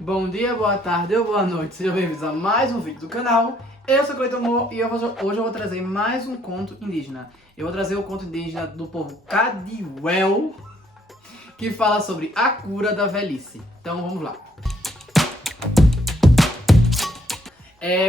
Bom dia, boa tarde ou boa noite, sejam bem-vindos a mais um vídeo do canal. Eu sou o Cleiton Moore e hoje eu vou trazer mais um conto indígena. Eu vou trazer o conto indígena do povo Kadiwel, que fala sobre a cura da velhice. Então vamos lá.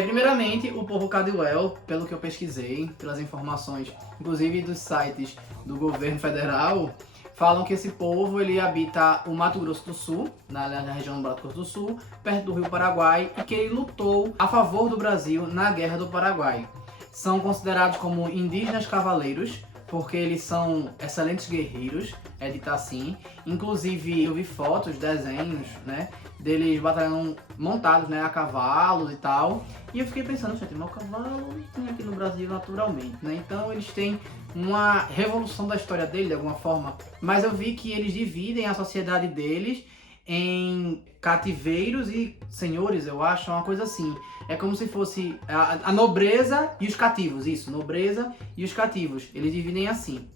Primeiramente, o povo Kadiwel, pelo que eu pesquisei, pelas informações, inclusive dos sites do governo federal, falam que esse povo ele habita o Mato Grosso do Sul, na região do Mato Grosso do Sul, perto do Rio Paraguai, e que ele lutou a favor do Brasil na Guerra do Paraguai. São considerados como indígenas cavaleiros, porque eles são excelentes guerreiros, é dito assim. Inclusive eu vi fotos, desenhos, né, deles batalhando montados, né, a cavalos e tal. E eu fiquei pensando, gente, mas o cavalo tem aqui no Brasil naturalmente, né? Então eles têm uma revolução da história dele de alguma forma. Mas eu vi que eles dividem a sociedade deles em cativeiros e senhores, eu acho, uma coisa assim. É como se fosse a nobreza e os cativos, isso, nobreza e os cativos. Eles dividem assim.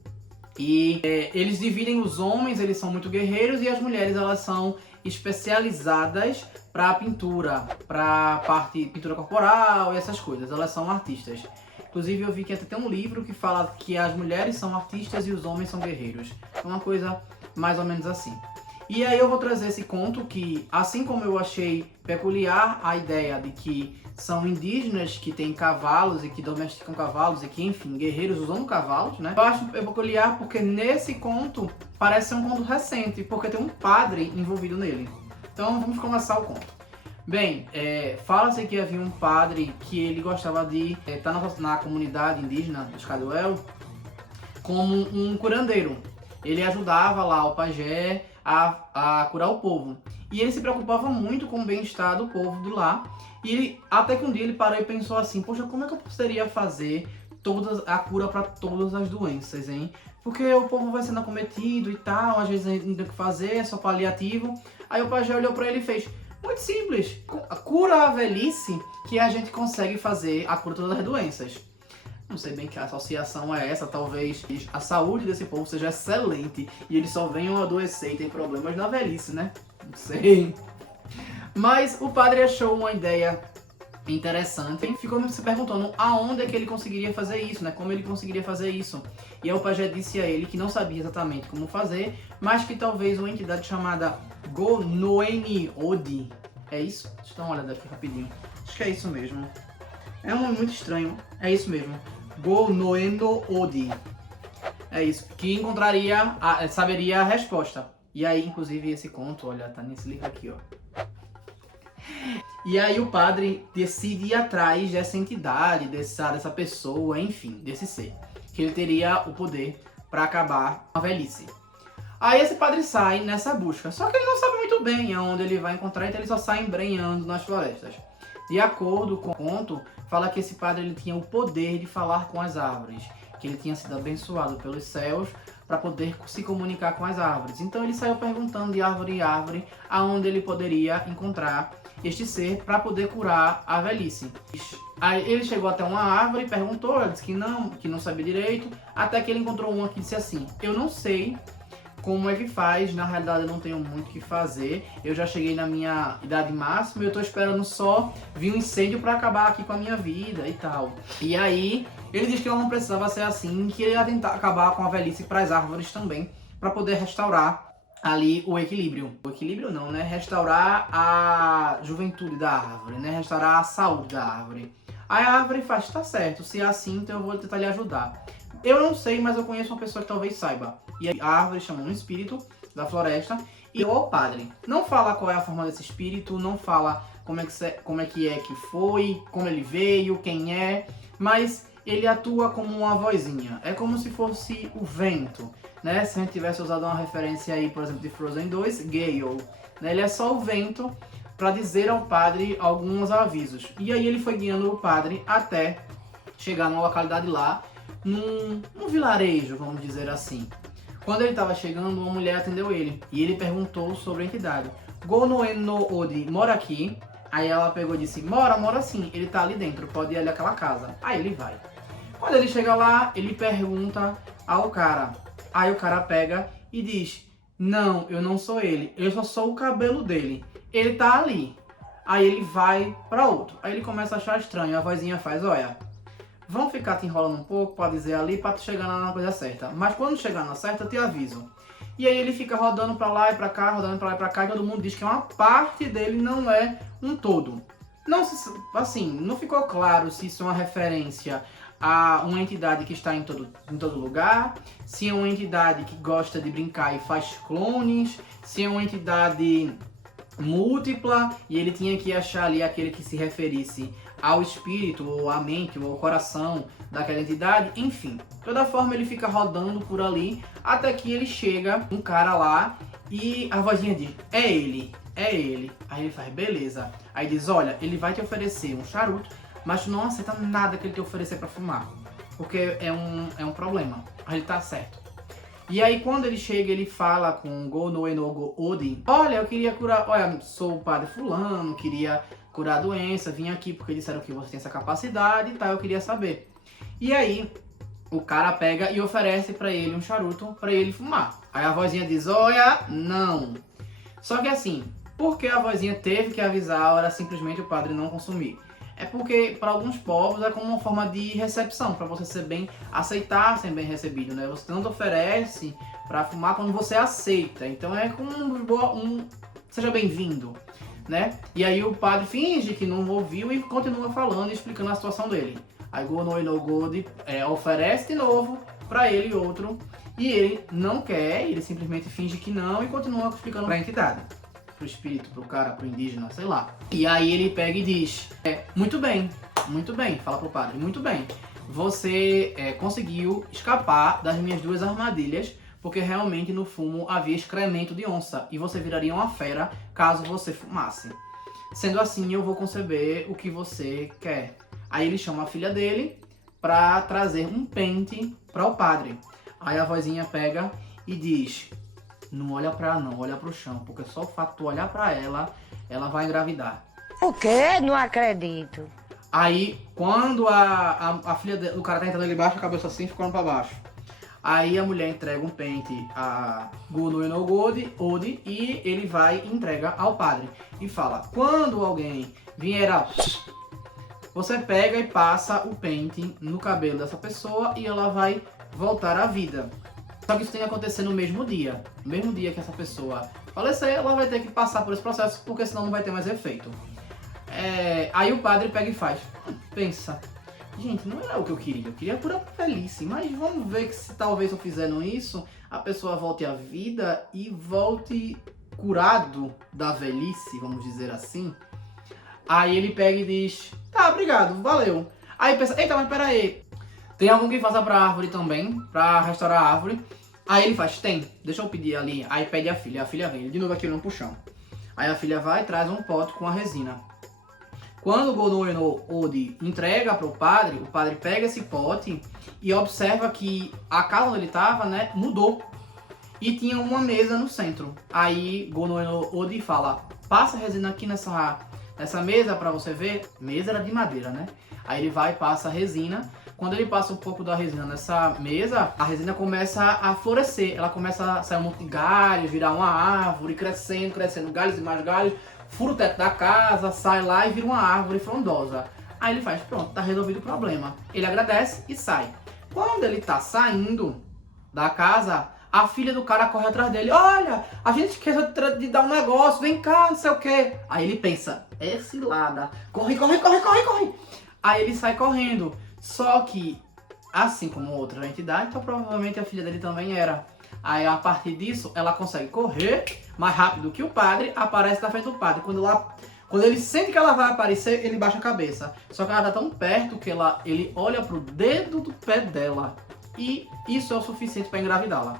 E eles dividem os homens, eles são muito guerreiros, e as mulheres, elas são especializadas para pintura, para parte pintura corporal e essas coisas. Elas são artistas. Inclusive eu vi que até tem um livro que fala que as mulheres são artistas e os homens são guerreiros. É uma coisa mais ou menos assim. E aí eu vou trazer esse conto que, assim como eu achei peculiar a ideia de que são indígenas que têm cavalos e que domesticam cavalos e que, enfim, guerreiros usando cavalos, né? Eu acho peculiar porque nesse conto parece ser um conto recente, porque tem um padre envolvido nele. Então vamos começar o conto. Bem, fala-se que havia um padre que ele gostava de estar na comunidade indígena dos Kadiwel como um curandeiro. Ele ajudava lá o pajé a curar o povo. E ele se preocupava muito com o bem-estar do povo de lá. E até que um dia ele parou e pensou assim, poxa, como é que eu poderia fazer a cura para todas as doenças, hein? Porque o povo vai sendo acometido e tal, às vezes a gente não tem o que fazer, é só paliativo. Aí o pajé olhou para ele e fez, muito simples, cura a velhice que a gente consegue fazer a cura de todas as doenças. Não sei bem que associação é essa, talvez a saúde desse povo seja excelente e eles só venham a adoecer e ter problemas na velhice, né? Não sei. Mas o padre achou uma ideia interessante e ficou se perguntando aonde é que ele conseguiria fazer isso, né? Como ele conseguiria fazer isso. E aí o pajé disse a ele que não sabia exatamente como fazer, mas que talvez uma entidade chamada Gonoeni Odi. É isso? Deixa eu dar uma olhada aqui rapidinho. Acho que é isso mesmo. É um nome muito estranho. É isso mesmo. Gonoendo Odi. É isso. Que saberia a resposta. E aí, inclusive, esse conto, olha, tá nesse livro aqui, ó. E aí o padre decide ir atrás dessa entidade, dessa pessoa, enfim, desse ser. Que ele teria o poder para acabar com a velhice. Aí esse padre sai nessa busca. Só que ele não sabe muito bem aonde ele vai encontrar, então ele só sai embrenhando nas florestas. De acordo com o conto, fala que esse padre ele tinha o poder de falar com as árvores, que ele tinha sido abençoado pelos céus para poder se comunicar com as árvores. Então ele saiu perguntando de árvore em árvore aonde ele poderia encontrar este ser para poder curar a velhice. Aí ele chegou até uma árvore e perguntou, ela disse que não sabia direito, até que ele encontrou uma que disse assim, eu não sei como é que faz, na realidade eu não tenho muito o que fazer, eu já cheguei na minha idade máxima e eu tô esperando só vir um incêndio para acabar aqui com a minha vida e tal. E aí ele disse que ela não precisava ser assim, que ele ia tentar acabar com a velhice para as árvores também, para poder restaurar ali o equilíbrio. O equilíbrio não, né? Restaurar a juventude da árvore, né? Restaurar a saúde da árvore. Aí a árvore faz, tá certo, se é assim, então eu vou tentar lhe ajudar. Eu não sei, mas eu conheço uma pessoa que talvez saiba. E a árvore chama um espírito da floresta e ao padre. Não fala qual é a forma desse espírito, não fala como é que foi, como ele veio, quem é, mas ele atua como uma vozinha. É como se fosse o vento, né? Se a gente tivesse usado uma referência aí, por exemplo, de Frozen 2, Gale, né? Ele é só o vento para dizer ao padre alguns avisos. E aí ele foi guiando o padre até chegar numa localidade lá, num vilarejo, vamos dizer assim. Quando ele estava chegando, uma mulher atendeu ele e ele perguntou sobre a entidade. Gonoeno Odi mora aqui? Aí ela pegou e disse, mora sim, ele tá ali dentro, pode ir ali àquela casa. Aí ele vai. Quando ele chega lá, ele pergunta ao cara. Aí o cara pega e diz, não, eu não sou ele, eu só sou o cabelo dele. ele tá ali. Aí ele vai pra outro. Aí ele começa a achar estranho. A vozinha faz, olha, vamos ficar te enrolando um pouco pra dizer ali, pra tu chegar na coisa certa. Mas quando chegar na certa, eu te aviso. E aí ele fica rodando pra lá e pra cá, rodando pra lá e pra cá, e todo mundo diz que uma parte dele não é um todo. Não, assim, não ficou claro se isso é uma referência a uma entidade que está em todo lugar, se é uma entidade que gosta de brincar e faz clones, se é uma entidade múltipla e ele tinha que achar ali aquele que se referisse ao espírito, ou à mente, ou ao coração daquela entidade, enfim. De toda forma ele fica rodando por ali, até que ele chega, um cara lá, e a vozinha diz, é ele. Aí ele faz, beleza. Aí diz, olha, ele vai te oferecer um charuto, mas tu não aceita nada que ele te oferecer pra fumar, porque é um problema. Aí ele tá certo. E aí quando ele chega, ele fala com Go-no Enogo Odi, olha, eu queria curar, olha, sou o padre fulano, queria curar a doença, vim aqui porque disseram que você tem essa capacidade e tal, eu queria saber. E aí o cara pega e oferece pra ele um charuto pra ele fumar. Aí a vozinha diz, olha, não. Só que assim, por que a vozinha teve que avisar, era simplesmente o padre não consumir? É porque para alguns povos é como uma forma de recepção, para você ser bem aceitar, ser bem recebido, né? Você tanto oferece para fumar quando você aceita. Então é como um seja bem-vindo, né? E aí o padre finge que não ouviu e continua falando e explicando a situação dele. Aí Go-no Enogo oferece de novo para ele outro e ele não quer, ele simplesmente finge que não e continua explicando para a entidade. Pro espírito, pro cara, pro indígena, sei lá. E aí ele pega e diz, muito bem, fala pro padre, muito bem, você conseguiu escapar das minhas duas armadilhas, porque realmente no fumo havia excremento de onça, e você viraria uma fera caso você fumasse. Sendo assim, eu vou conceber o que você quer. Aí ele chama a filha dele pra trazer um pente para o padre. Aí a vozinha pega e diz, não olha pra ela não, olha pro chão, porque só o fato de tu olhar pra ela, ela vai engravidar. O quê? Não acredito. Aí, quando a filha do cara tá entrando ali embaixo, a cabeça assim, ficando pra baixo. Aí a mulher entrega um pente a Go-no Enogo Odi e ele vai e entrega ao padre. E fala, quando alguém vier você pega e passa o pente no cabelo dessa pessoa e ela vai voltar à vida. Só que isso tem que acontecer no mesmo dia. No mesmo dia que essa pessoa falecer, ela vai ter que passar por esse processo, porque senão não vai ter mais efeito. Aí o padre pega e faz. Pensa, gente, não era o que eu queria cura pra velhice, mas vamos ver que se talvez eu fizendo isso, a pessoa volte à vida e volte curado da velhice, vamos dizer assim. Aí ele pega e diz, tá, obrigado, valeu. Aí pensa, eita, mas pera aí, tem algum que faça pra árvore também, pra restaurar a árvore? Aí ele faz, tem, deixa eu pedir ali. Aí pede a filha vem, de novo aqui olhando pro chão. Aí a filha vai e traz um pote com a resina. Quando o Go-no Enogo entrega pro padre, o padre pega esse pote e observa que a casa onde ele tava, né, mudou. E tinha uma mesa no centro. Aí Go-no Enogo fala, passa a resina aqui nessa mesa pra você ver. Mesa era de madeira, né? Aí ele vai e passa a resina. Quando ele passa um pouco da resina nessa mesa, a resina começa a florescer. Ela começa a sair um monte de galhos, virar uma árvore, crescendo, galhos e mais galhos. Fura o teto da casa, sai lá e vira uma árvore frondosa. Aí ele faz, pronto, tá resolvido o problema. Ele agradece e sai. Quando ele tá saindo da casa, a filha do cara corre atrás dele. Olha, a gente esqueceu de dar um negócio, vem cá, não sei o quê. Aí ele pensa, é cilada. Corre. Aí ele sai correndo. Só que, assim como outra entidade, então provavelmente a filha dele também era. Aí a partir disso, ela consegue correr mais rápido que o padre, aparece na frente do padre. Quando ele sente que ela vai aparecer, ele baixa a cabeça. Só que ela tá tão perto que ele olha pro dedo do pé dela. E isso é o suficiente para engravidá-la.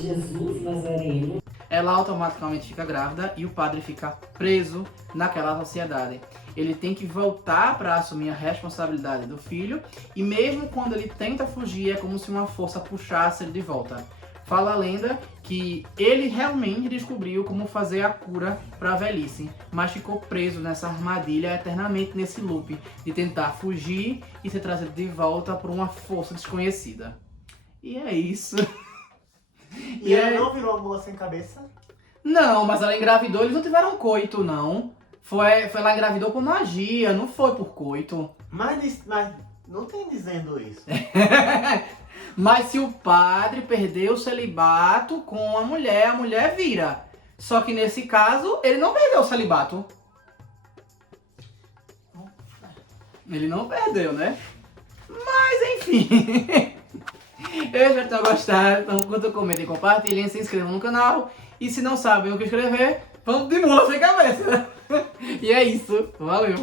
Jesus Nazareno. Ela automaticamente fica grávida e o padre fica preso naquela sociedade. Ele tem que voltar para assumir a responsabilidade do filho e mesmo quando ele tenta fugir é como se uma força puxasse ele de volta. Fala a lenda que ele realmente descobriu como fazer a cura para a velhice, mas ficou preso nessa armadilha eternamente nesse loop de tentar fugir e ser trazido de volta por uma força desconhecida. E é isso. E ela não virou a mula sem cabeça? Não, mas ela engravidou, eles não tiveram coito, não. Foi ela engravidou por magia, não foi por coito. Mas não tem dizendo isso. Mas se o padre perdeu o celibato com a mulher vira. Só que nesse caso, ele não perdeu o celibato. Ele não perdeu, né? Mas enfim. Eu espero que tenham gostado. Então, curtam, comentem, compartilhem, se inscrevam no canal. E se não sabem o que escrever, vamos de mula sem cabeça. E é isso. Valeu.